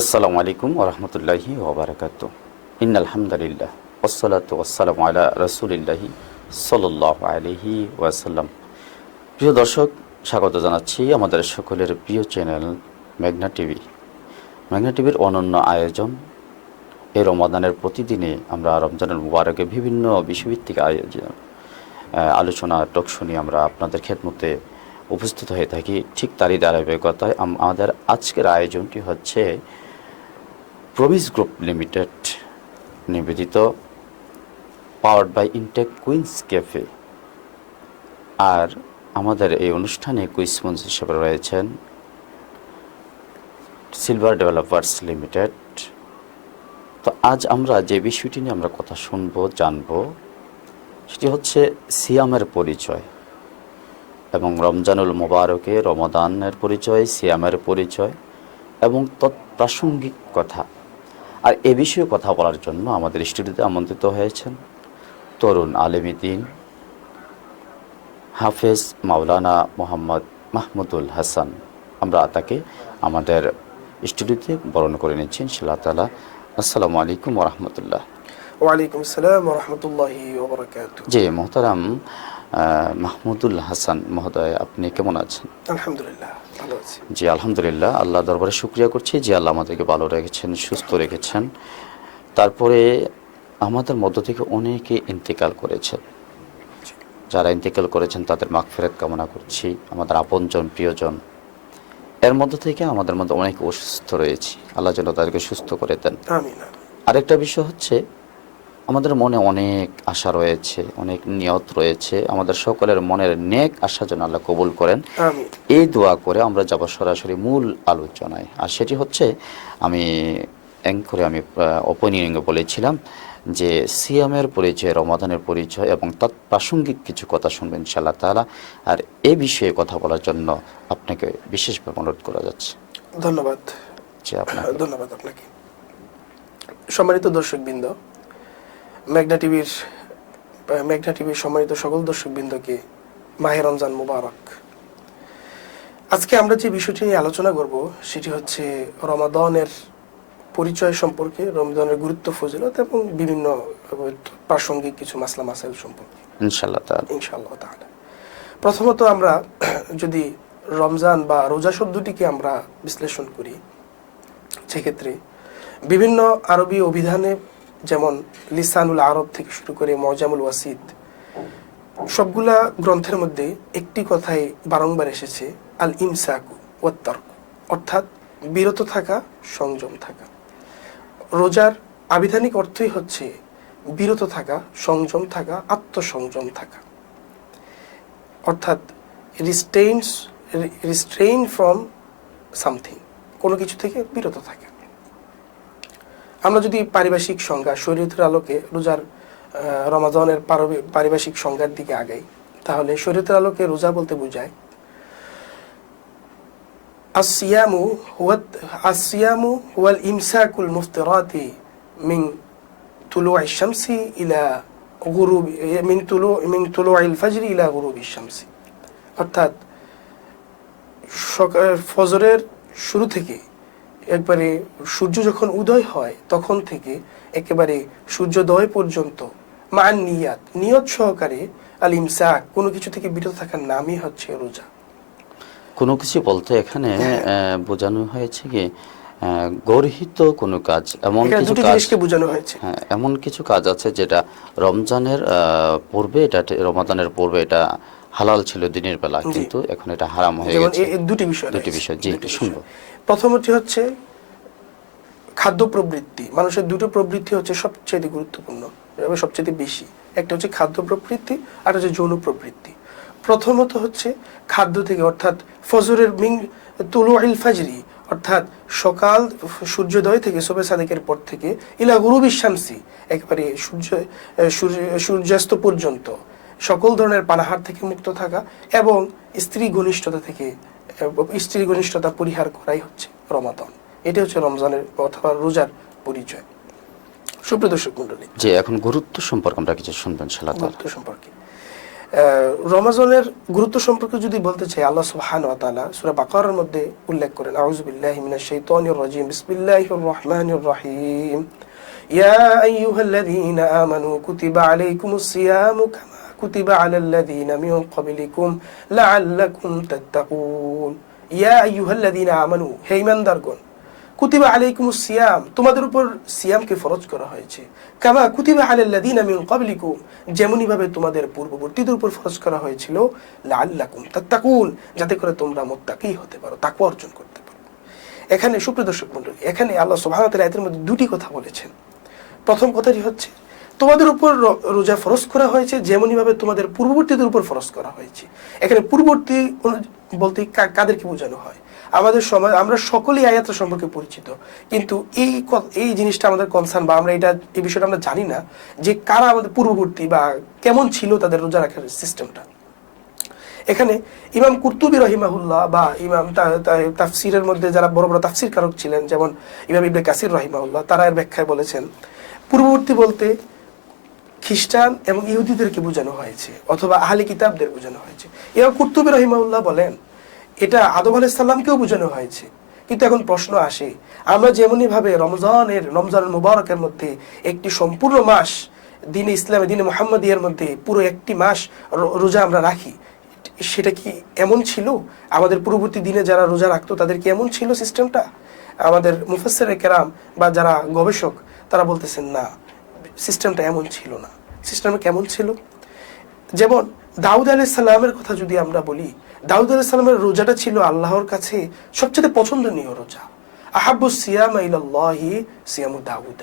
আসসালামু আলাইকুম ওয়া রাহমাতুল্লাহি ওয়া বারাকাতুহু। ইন্নাল হামদালিল্লাহ ওয়াসসালাতু ওয়াসসালামু আলা রাসূলিল্লাহি সাল্লাল্লাহু আলাইহি ওয়াসাল্লাম। প্রিয় দর্শক, স্বাগত জানাচ্ছি আমাদের সকলের প্রিয় চ্যানেল মেঘনা টিভি। মেঘনা টিভির অনন্য আয়োজন এই রমাদানের প্রতিদিনে আমরা রমজানের মুবারকে বিভিন্ন বিষয়ভিত্তিক আলোচনা টকশো নিয়ে আমরা আপনাদের খেদমতে উপস্থিত হয়ে থাকি। ঠিক তারই ধারাবাহিকতায় আমাদের আজকের আয়োজনটি হচ্ছে প্রমিস গ্রুপ লিমিটেড নিবেদিত powered by Intech Queens Cafe. আর আমাদের এই অনুষ্ঠানে কুইজ মঞ্চ হিসেবে রয়েছেন সিলভার ডেভেলপার্স লিমিটেড। তো আজ আমরা যে বিষয়টি নিয়ে আমরা কথা শুনবো জানবো সেটি হচ্ছে সিয়ামের পরিচয় এবং রমজানুল মুবারকে রমাদানের পরিচয়, সিয়ামের পরিচয় এবং তৎপ্রাসঙ্গিক কথা। আর এ বিষয়ে কথা বলার জন্য আমাদের স্টুডিওতে আমন্ত্রিত হয়েছেন তরুণ আলেমী দ্বীন হাফেজ মাওলানা মোহাম্মদ মাহমুদুল হাসান। আমরা তাকে আমাদের স্টুডিওতে বরণ করে নিচ্ছি ইনশাআল্লাহ তাআলা। আসসালামু আলাইকুম ওয়া রাহমাতুল্লাহ। ওয়ালাইকুম আসসালাম ওয়া রাহমাতুল্লাহি ওয়া বারাকাতুহু। জি মোহতারাম মাহমুদুল হাসান মহোদয়, আপনি কেমন আছেন? আলহামদুলিল্লাহ, ভালো আছি। জি আলহামদুলিল্লাহ, আল্লাহ দরবারে শুকরিয়া করছি যে আল্লাহ আমাদেরকে ভালো রেখেছেন, সুস্থ রেখেছেন। তারপরে আমাদের মধ্য থেকে অনেকে ইন্তেকাল করেছেন, যারা ইন্তেকাল করেছেন তাদের মাগফিরাত কামনা করছি। আমাদের আপনজন প্রিয়জন, এর মধ্য থেকে আমাদের মধ্যে অনেক অসুস্থ রয়েছে, আল্লাহ যেন তাদেরকে সুস্থ করে দেন। আমিন। আরেকটা বিষয় হচ্ছে আমাদের মনে অনেক আশা রয়েছে, অনেক নিয়ত রয়েছে। আমাদের সকলের মনের নেক আশা যেন আল্লাহ কবুল করেন, আমিন। এই দোয়া করে আমরা যাব সরাসরি মূল আলোচনায়। আর সেটি হচ্ছে আমি ওপেনিংয়ে বলেছিলাম যে সিয়ামের পরিচয়, রমাদানের পরিচয় এবং তৎপ্রাসঙ্গিক কিছু কথা শুনবেন ইনশাআল্লাহ তাআলা। আর এই বিষয়ে কথা বলার জন্য আপনাকে বিশেষভাবে অনুরোধ করা যাচ্ছে। ধন্যবাদ। জি আপনাকে ধন্যবাদ আপনাকে। সম্মানিত দর্শকবৃন্দ, মেঘনা টিভির সম্মানিত সকল দর্শকবৃন্দকে মাহে রমজান মুবারক। আজকে আমরা যে বিষয়টি নিয়ে আলোচনা করব সেটি হচ্ছে রমাদানের পরিচয় সম্পর্কে, রমজানের গুরুত্ব, ফজিলত এবং বিভিন্ন প্রাসঙ্গিক কিছু মাসলা মাসাইল সম্পর্কে ইনশাআল্লাহ তাআলা। প্রথমত আমরা যদি রমজান বা রোজা শব্দটিকে আমরা বিশ্লেষণ করি, সেক্ষেত্রে বিভিন্ন আরবি অভিধানে যেমন লিসানুল আরব থেকে শুরু করে মুজামুল ওয়াসিত, সবগুলা গ্রন্থের মধ্যে একটি কথাই বারংবার এসেছে, আল ইমসাকু ওয়াত তারক, অর্থাৎ বিরত থাকা, সংযম থাকা। রোজার আবিধানিক অর্থই হচ্ছে বিরত থাকা, সংযম থাকা, আত্মসংযম থাকা, অর্থাৎ রিস্ট্রেইন ফ্রম সামথিং, কোনো কিছু থেকে বিরত থাকা। আমরা যদি পারিভাষিক সংজ্ঞা শরীয়তের আলোকে রোজার রমাদানের পারিভাষিক সংজ্ঞার দিকে আগাই, তাহলে শরীয়তের আলোকে রোজা বলতে বোঝায় আসিয়ামু হুয়াল ইমসাকুল মুফতিরাতি মিন তুলুইশ শামসি ইলা গুরুবি মিন তুলুইল ফাজরি ইলা গুরুবিশ শামসি, অর্থাৎ ফজরের শুরু থেকে একবারে সূর্য যখন উদয় হয় তখন থেকে একেবারে সূর্যোদয় পর্যন্ত মান নিয়ত সহকারে আল ইমসাক, কোনো কিছু থেকে বিরত থাকার নামই হচ্ছে রোজা। কোনো কিছু বলতে এখানে বোঝানো হয়েছে কি গর্হিত কোনো কাজ, এমন কিছু কাজকে বোঝানো হয়েছে। হ্যাঁ, এমন কিছু কাজ আছে যেটা রমজানের পূর্বে, এটা রমাদানের পূর্বে এটা হালাল ছিল দিনের বেলা, কিন্তু এখন এটা হারাম হয়ে গেছে। দুটি বিষয় জি একটু শুনবো। প্রথমটি হচ্ছে খাদ্য প্রবৃত্তি। মানুষের দুটো প্রবৃত্তি হচ্ছে সবচেয়ে গুরুত্বপূর্ণ এবং সবচেয়ে বেশি। একটা হচ্ছে খাদ্য প্রবৃত্তি আর হচ্ছে যৌন প্রবৃত্তি। প্রথমত হচ্ছে খাদ্য থেকে, অর্থাৎ ফজরের মিন তুলুইল ফাজরি, অর্থাৎ সকাল সূর্যোদয় থেকে সুবহে সাদিকের পর থেকে ইলা গুরুবিশ শামসি, একেবারে সূর্যাস্ত পর্যন্ত সকল ধরনের পানাহার থেকে মুক্ত থাকা এবং স্ত্রী ঘনিষ্ঠতা পরিহার করাই হচ্ছে রমাদান। এটা হচ্ছে রমজানের অথবা রোজার পরিচয়। সুপ্রিয় দর্শক মণ্ডলী, যে এখন গুরুত্ব সম্পর্কে আমরা কিছু শুনবেন। গুরুত্ব সম্পর্কে রমজানের গুরুত্ব সম্পর্কে যদি বলতে চাই, আল্লাহ সুবহানাহু ওয়া তাআলা সূরা বাকারার মধ্যে উল্লেখ করেন, আউযু বিল্লাহি মিনাশ শাইতানির রাজীম, বিসমিল্লাহির রহমানির রহিম, ইয়া আইয়ুহাল্লাযীনা আমানু কুতিবা আলাইকুমুস সিয়ামু কামা কুতিবা আলাল্লাযীনা মিন ক্বাবলিকুম লাআল্লাকুম তাত্তাকুন। ইয়া আইয়ুহাল্লাযীনা আমানু, হে ঈমানদারগণ, কুতিবা আলাইকুমুস সিয়াম, তোমাদের উপর সিয়ামকে ফরজ করা হয়েছে, কামা কুতিবা আলাল্লাযীনা মিন ক্বাবলিকুম, যেমনি ভাবে তোমাদের পূর্ববর্তীদের উপর ফরজ করা হয়েছিল, লাআল্লাকুম তাত্তাকুন, যাতে করে তোমরা মুত্তাকি হতে পারো, তাকওয়া অর্জন করতে পারো। এখানে সুপ্রিয় দর্শক মণ্ডলী, এখানে আল্লাহ সুবহানাহু ওয়া তাআলা এর মধ্যে দুটি কথা বলেছেন। প্রথম কথাটি হচ্ছে তোমাদের উপর রোজা ফরজ করা হয়েছে যেমনি ভাবে তোমাদের পূর্ববর্তীদের উপর ফরজ করা হয়েছে। এখানে পূর্ববর্তী বলতে কাদেরকে বোঝানো হয়? আমাদের সমাজ, আমরা সকলেই আয়াতটা সম্পর্কে পরিচিত, কিন্তু এই জিনিসটা আমাদের কনসার্ন বা আমরা এই বিষয়টা আমরা জানি না যে কারা আমাদের পূর্ববর্তী বা কেমন ছিল তাদের রোজা রাখার সিস্টেমটা। এখানে ইমাম কুরতুবী রহিমাহুল্লাহ বা ইমাম তাফসিরের মধ্যে যারা বড় বড় তাফসির কারক ছিলেন, যেমন ইমাম ইবনে কাসির রহিমাহুল্লাহ, তারা এর ব্যাখ্যায় বলেছেন পূর্ববর্তী বলতে খ্রিস্টান এবং ইহুদিদেরকে বোঝানো হয়েছে অথবা আহলে কিতাবদের বোঝানো হয়েছে। ইমাম কুরতুবী রহিমাহুল্লাহ বলেন এটা আদম আলাইহিস সালামকেও বোঝানো হয়েছে। কিন্তু এখন প্রশ্ন আসে, আমরা যেমনি ভাবে রমজান মুবারকের মধ্যে একটি সম্পূর্ণ মাস দিনে ইসলামে, দিনে মুহাম্মাদিয়ার মধ্যে পুরো একটি মাস রোজা আমরা রাখি, সেটা কি এমন ছিল? আমাদের পূর্ববর্তী দিনে যারা রোজা রাখতো তাদের কি এমন ছিল সিস্টেমটা? আমাদের মুফাসসিরে কেরাম বা যারা গবেষক তারা বলতেছেন না, সিস্টেমটা এমন ছিল না। সিস্টেমটা কেমন ছিল? যেমন দাউদ আলাইহিস সালামের কথা যদি আমরা বলি, দাউদ আলাইহিস সালামের রোজাটা ছিল আল্লাহর কাছে সবচেয়ে পছন্দনীয় রোজা। আহাব্বুস সিয়ামা ইলাল্লাহি সিয়ামু দাউদ।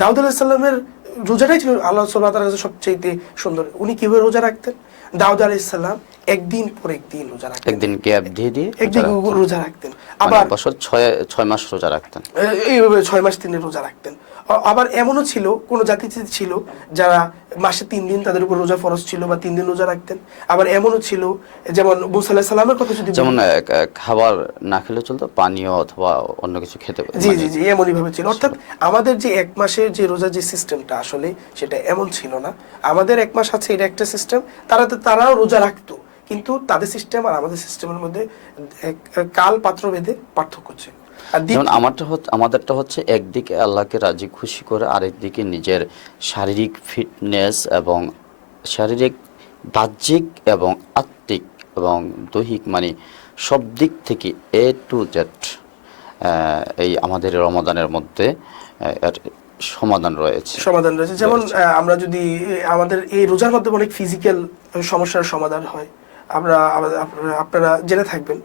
দাউদ আলাইহিস সালামের রোজাটাই ছিল আল্লাহ সুবহানাহু ওয়া তাআলার কাছে সবচেয়ে সুন্দর। উনি কিভাবে রোজা রাখতেন? দাউদ আলাইহিস সালাম একদিন পর একদিন রোজা রাখতেন, একদিন গ্যাপ দিয়ে একদিন রোজা রাখতেন, আবার বছর 6 মাস রোজা রাখতেন, এইভাবে 6 মাস 3 দিন রোজা রাখতেন। আবার এমনও ছিল কোন জাতি ছিল যারা মাসে 3 দিন তাদের উপর রোজা ফরজ ছিল বা 3 দিন রোজা রাখতেন। আবার এমনও ছিল যেমন মুসা আলাইহিস সালামের কথা যদি যেমন খাবার না খেলে চলতো, পানীয় অথবা অন্য কিছু খেতে, জি জি জি এমনই ভাবে ছিল। অর্থাৎ আমাদের যে 1 মাসের যে রোজা যে সিস্টেমটা আসলে সেটা এমন ছিল না। আমাদের 1 মাস আছে, এটা একটা সিস্টেম, তারাও রোজা রাখতো, কিন্তু তাদের সিস্টেম আর আমাদের সিস্টেমের মধ্যে কাল পাত্র ভেদে পার্থক্য ছিল। যেমন আমাদেরটা হচ্ছে একদিকে আল্লাহকে রাজি খুশি করে, আরেকদিকে নিজের শারীরিক ফিটনেস এবং শারীরিক, বাহ্যিক এবং আত্মিক এবং দৈহিক, মানে সব দিক থেকে A to Z এই আমাদের রমাদানের মধ্যে এর সমাধান রয়েছে। যেমন আমরা যদি আমাদের এই রোজার মাধ্যমে অনেক ফিজিক্যাল সমস্যার সমাধান হয়। আপনারা জেনে থাকবেন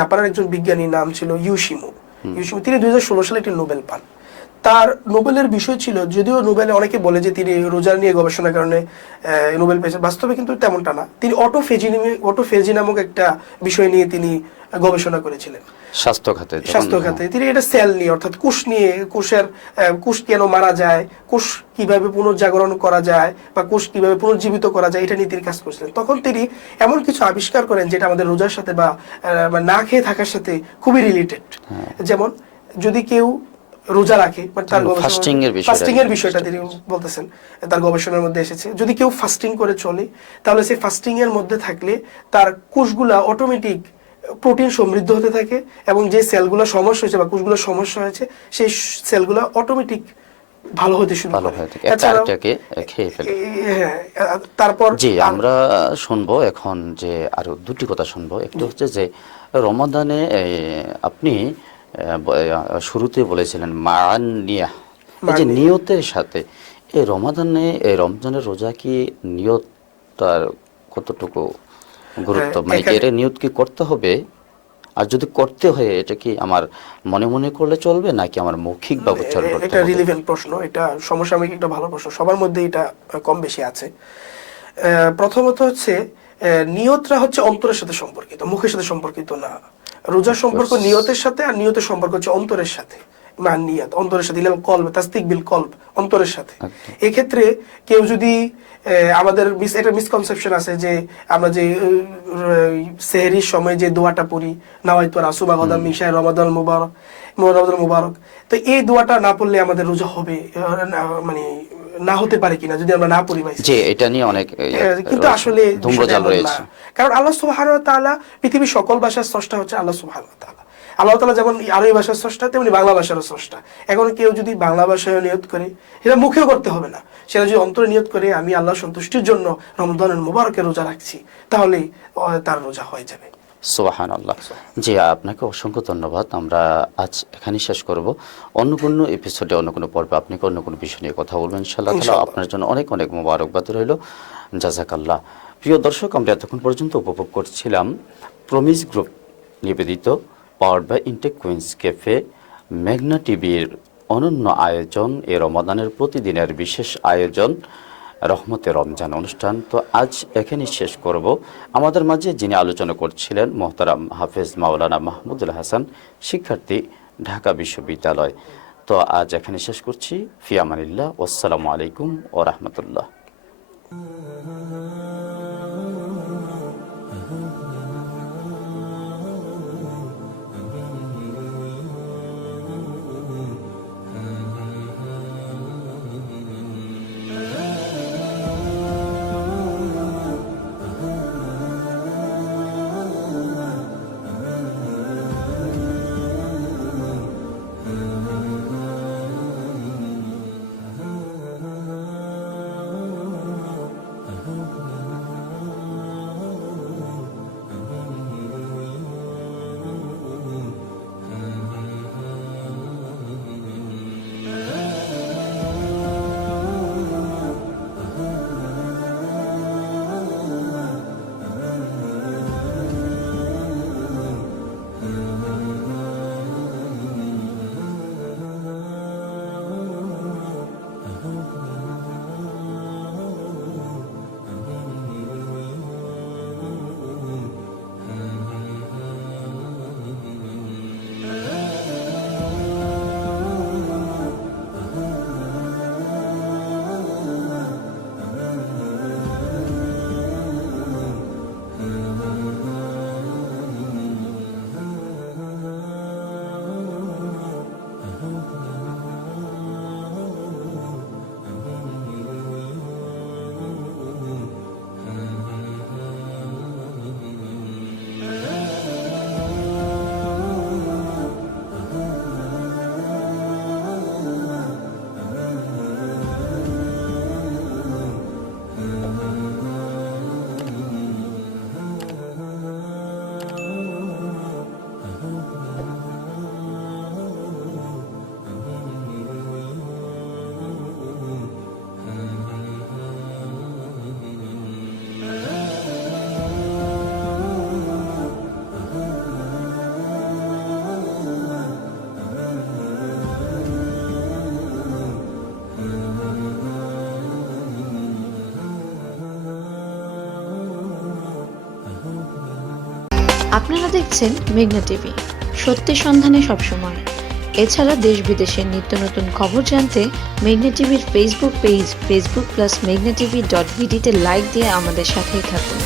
জাপানের একজন বিজ্ঞানী নাম ছিল ইউশিমো। তিনি 2016 সালে একটি নোবেল পান। তার নোবেলের বিষয় ছিল, যদিও নোবেলে অনেকে বলে যে তিনি রোজা নিয়ে গবেষণার কারণে নোবেল পেয়েছেন, বাস্তবে কিন্তু তেমনটা না। তিনি অটোফেজি নামক একটা বিষয় নিয়ে তিনি গবেষণা করেছিলেন স্বাস্থ্য খাতে। তিনি এটা সেল নিয়ে, অর্থাৎ কোষ নিয়ে, কোষ কেন মারা যায়, কোষ কিভাবে পুনর্জাগরণ করা যায় বা কোষ কিভাবে পুনর্জীবিত করা যায়, এটা নিয়ে তিনি কাজ করছিলেন। তখন তিনি এমন কিছু আবিষ্কার করেন যেটা আমাদের রোজার সাথে বা না খেয়ে থাকার সাথে খুবই রিলেটেড। যেমন যদি কেউ রোজা রাখে, তার ফাস্টিং এর বিষয়টা তিনি বলতেছেন, তার গবেষণার মধ্যে এসেছে, যদি কেউ ফাস্টিং করে চলে তাহলে সেই ফাস্টিং এর মধ্যে থাকলে তার কোষগুলা অটোমেটিক প্রোটিন সমৃদ্ধ হতে থাকে এবং যে সেলগুলো সমস্যা হয়েছে বা কোষগুলো সমস্যা হয়েছে সেই সেলগুলো অটোমেটিক ভালো হতে শুরু করে, এটাকে খেয়ে ফেলে। তারপর জি, আমরা শুনবো এখন যে আরো দুটি কথা শুনবো। একটু হচ্ছে যে রমাদানে আপনি শুরুতে বলেছিলেন মান নিয়া, এই যে নিয়তের সাথে এই রমজানের রোজা কি নিয়ত তার কতটুকু গুরুত্ব, মানে এটা নিয়ত কি করতে হবে? আর যদি করতে হয় এটা কি আমার মনে মনে করলে চলবে নাকি আমার মৌখিক বা উচ্চারণ করতে হবে? এটা রিলেভেন্ট প্রশ্ন, এটা সমসাময়িক একটা ভালো প্রশ্ন, সবার মধ্যে এটা কম বেশি আছে। প্রথমত হচ্ছে নিয়তটা হচ্ছে অন্তরের সাথে সম্পর্কিত, মুখের সাথে সম্পর্কিত না। রোজার সম্পর্ক নিয়তের সাথে, আর নিয়তের সম্পর্ক হচ্ছে অন্তরের সাথে। মান নিয়াত অন্তরের সাথে, ইলাল কলব তাসদিক বিল কলব, অন্তরের সাথে। এই ক্ষেত্রে কেউ যদি আমাদের একটা মিসকনসেপশন আছে যে আমরা যে সেহরির সময় যে দোয়াটা পড়ি, নাওয়াইতু রাসুবা গাদাম মিন শাহরি রমাদান মুবারক, তো এই দোয়াটা না পড়লে আমাদের রোজা হবে, মানে না হতে পারে কিনা যদি আমরা না পড়ি ভাই। যে এটা নিয়ে অনেক কিন্তু আসলে ধূম্রজাল বিষয়টা এমন রয়েছে। না। কারণ আল্লাহ সুবহানাহু ওয়া তাআলা পৃথিবীর সকল ভাষার স্রষ্টা হচ্ছে আল্লাহ সুবহানাহু ওয়া তাআলা। আল্লাহ তাআলা যেমন আরবি ভাষার স্রষ্টা তেমনি বাংলা ভাষারও স্রষ্টা। এখন কেউ যদি বাংলা ভাষায় নিয়ত করে, এটা মুখেও করতে হবে না, সেটা যদি অন্তরে নিয়ত করে আমি আল্লাহর সন্তুষ্টির জন্য রমজানের মুবারকের রোজা রাখছি, তাহলেই তার রোজা হয়ে যাবে। সুবহানাল্লাহ। জি, আপনাকে অসংখ্য ধন্যবাদ। আমরা আজ এখানেই শেষ করব। অন্য কোনো এপিসোডে, অন্য কোনো পর্বে আপনাকে অন্য কোনো বিষয় নিয়ে কথা বলবেন ইনশাআল্লাহ তাআলা। ইনশাআল্লাহ। আপনার জন্য অনেক অনেক মোবারকবাদ রইল। জাযাকাল্লাহ। প্রিয় দর্শক, আমরা এতক্ষণ পর্যন্ত উপভোগ করছিলাম প্রমিস গ্রুপ নিবেদিত powered by Intech Queens cafe মেঘনা টিভির অনন্য আয়োজন, এ রমাদানের প্রতিদিনের বিশেষ আয়োজন রহমতে রমজান অনুষ্ঠান। তো আজ এখানেই শেষ করব। আমাদের মাঝে যিনি আলোচনা করছিলেন মোহতারাম হাফেজ মাওলানা মাহমুদুল হাসান, শিক্ষার্থী, ঢাকা বিশ্ববিদ্যালয়। তো আজ এখানে শেষ করছি। ফি আমানিল্লাহ, ওয়াসসালামু আলাইকুম ওয়া রাহমাতুল্লাহ। আপনারা দেখছেন মেঘনা টিভি, সত্যের সন্ধানে সবসময়। এছাড়া দেশ বিদেশের নিত্য নতুন খবর জানতে মেঘনা টিভির ফেসবুক পেজ facebook+meghnaTV.bd তে লাইক দিয়ে আমাদের সাথেই থাকুন।